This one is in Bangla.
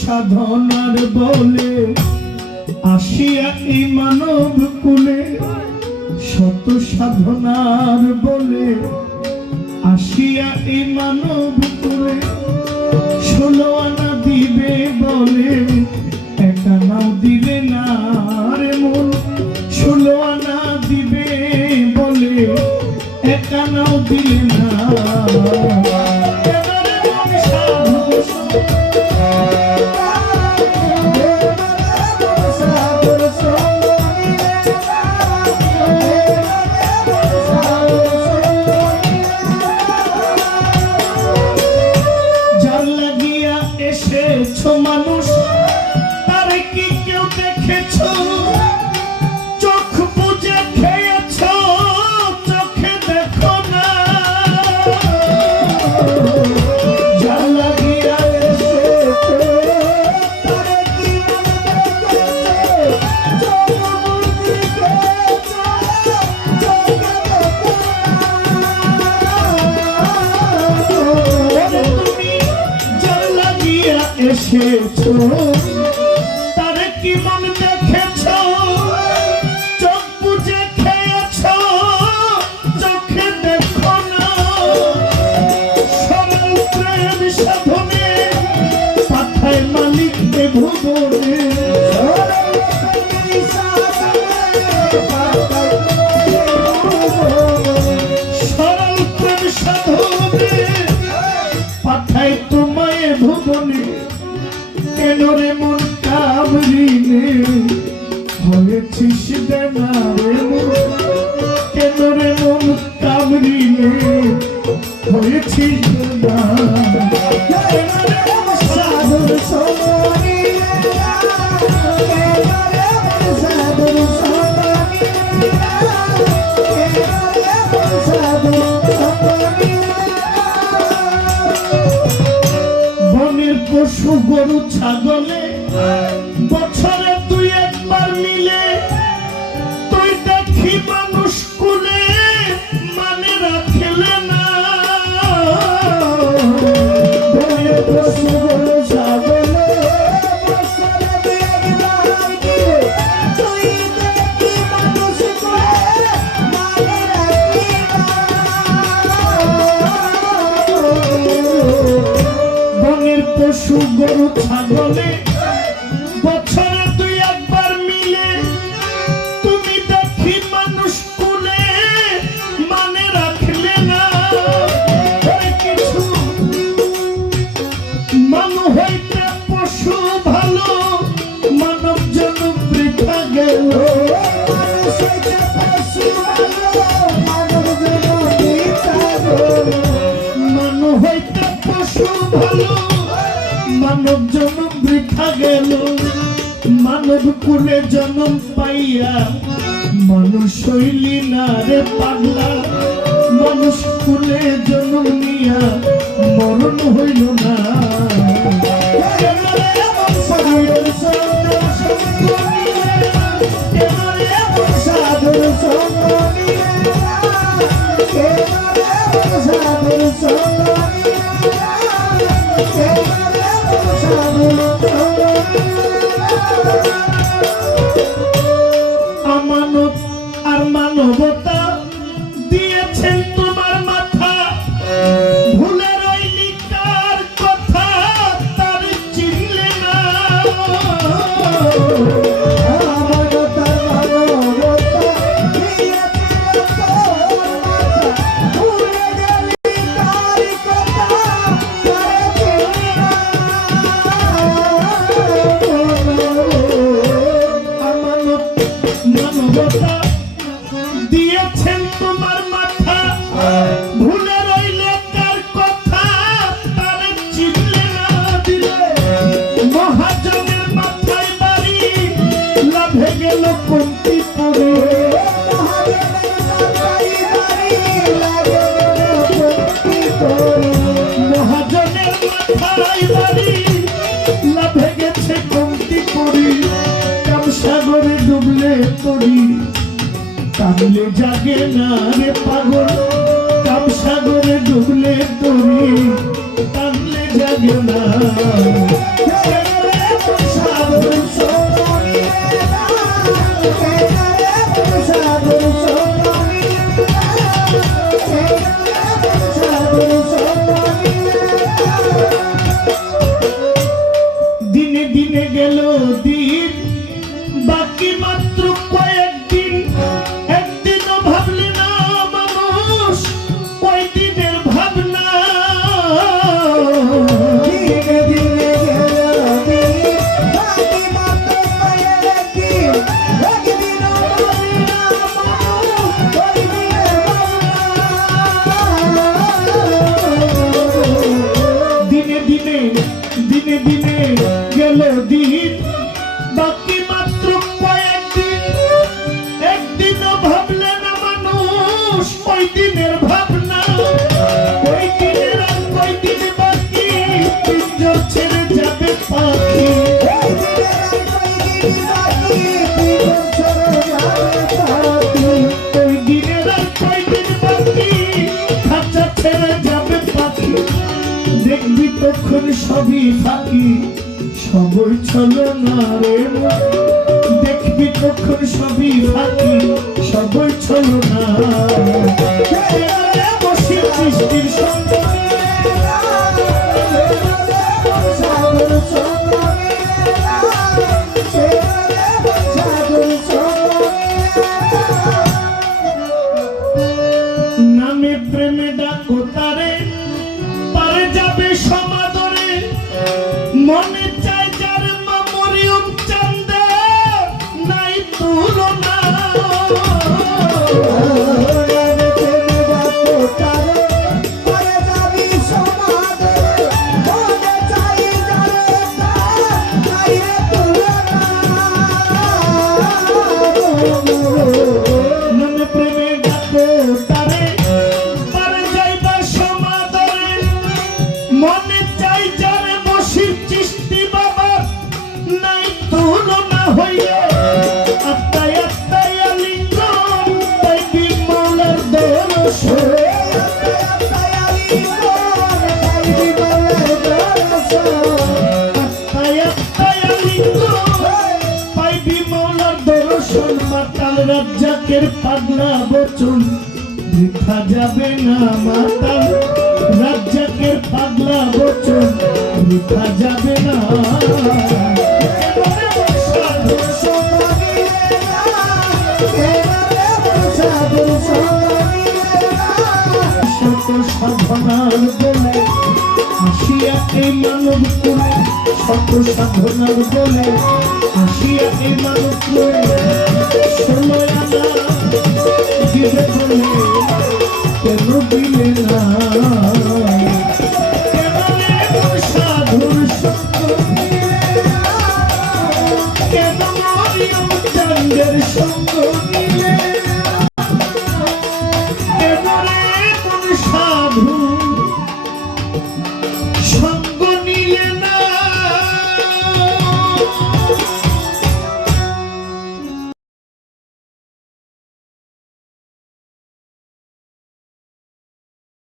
সাধনার বলে আসিয়া এই মানব কুলে, শত সাধনার বলে আসিয়া এই মানব কুলে, 16 আনা দিবে বলে একা নাও দিলে না রে মন, 16 আনা দিবে বলে একা নাও দিলে না। মানুষ তারে কি কেউ দেখেছ? চোখ বুজে খেয়েছ, চোখে দেখো না। যার লাগিয়া এসেছ তারে কি দেখেছ? চোখ বুজে খেয়েছ, চোখে দেখো না। তুমি যার লাগিয়া এসেছো তারে কি মন দেখেছ? চোখ বুজে খেয়েছ, চোখে দেখো না। সরল প্রেম সাধনে পাঠায় মালিক এ ভুবনে, সরল প্রেম সাধনে পাঠায় তোমায় ভুবনে। কেন রে মন কামরিনে হয়েছিস দেনা রে মন? কেন রে মন কামরিনে হয়েছিস দেনা? সাধুর সঙ্গী পশু গরু ছাগলে বছরে 2 একবার মিলে, তুই দেখি মানুষ কুলে মানে রাখলে না। পশু গরু ছাগলে বছরে 2 একবার মিলে, তুই দেখি মানুষ কুলে মানে রাখলি না। পশু গরু ছাগলে বছরে 2 একবার মিলে, তুমি দেখি মানুষ কুলে মানে রাখলে না। কিছু মানুষ হইতে পশু ভালো, মানব জনম বৃথা গেল। মানুষ হইতে পশু ভালো, মানব জনম বৃথা গেল। মানব কুলে জনম পাইয়া মানুষ হইলি না রে পাগলা। মানুষ কুলে জনম নিয়া মরণ হইল না। আমানত আর মানবতা দিয়েছেন তোমার মাথা, ভুলে রইলি কার কথা তার চিনলে না। আমানত আর মানবতা দিয়েছেন তোমার মাথা, ভুলে গেলি কার কথা তার চিনলে না। আমানত মানবতা দিয়েছেন তোমার মাথা, ভুলে রইলে কার কথা তার চিনলে না। দিলে মহাজনের মাথায় বাড়ি, লাভে গেল কমতি পড়ে। মহাজনের মাথায় বাড়ি, লাভে গেছে কমতি পড়ি। কামসাগরে ডুবলে তরি, কামলে জাগে না রে পাগল। কামসাগরে ডুবলে তরি, কামলে জাগে না। দিনে দিনে গেল দিন, বাকি মাত্র কয়েকদিন। একদিনও ভাবলে না মানুষ ওই দিনের ভাবনা, ওই দিনের আর কয়দিন বাকি, পিঞ্জর ছেড়ে যাবে পাখি। ওই দিনের আর কয়দিন বাকি, খাঁচা ছেড়ে যাবে পাখি। দেখবি তখন সবই ফাঁকি, সবই ছলনা রে মন। দেখবি তখন সবই ফাঁকি, সবই ছলনা। বসে সৃষ্টির সঙ্গে নামে প্রেমে ডাকো তারে, পারে যাবে সমাদরে। মনে চাই যার মা মরিয়ম চান্দে, নাই তুলনা। নামে প্রেমে ডাকো তারে, পারে যাইবা সমাদরে। মনে চাই যারে বসির চিশতি বাবা, নাই তুলনা হইয়া। আত্মায় আত্মায় আলিঙ্গন, পাইবি মৌলার দর্শন। আত্মায় আত্মায় আলিঙ্গন, পাইবি মৌলার দর্শন। মাতাল রাজ্জাকের পাগলা বচন বৃথা যাবে না, মাতাল রাজ্জাকের পাগলা বচন বৃথা যাবে না। শত সাধনার বলে আসিয়া এই মানব কুলে, শত সাধনার বলে আসিয়া এই মানব কুলে। 16 আনা দিলে বলে কেন দিলে না, কেন সাধুর সঙ্গ কেন মরিয়ম চান্দের সঙ্গ।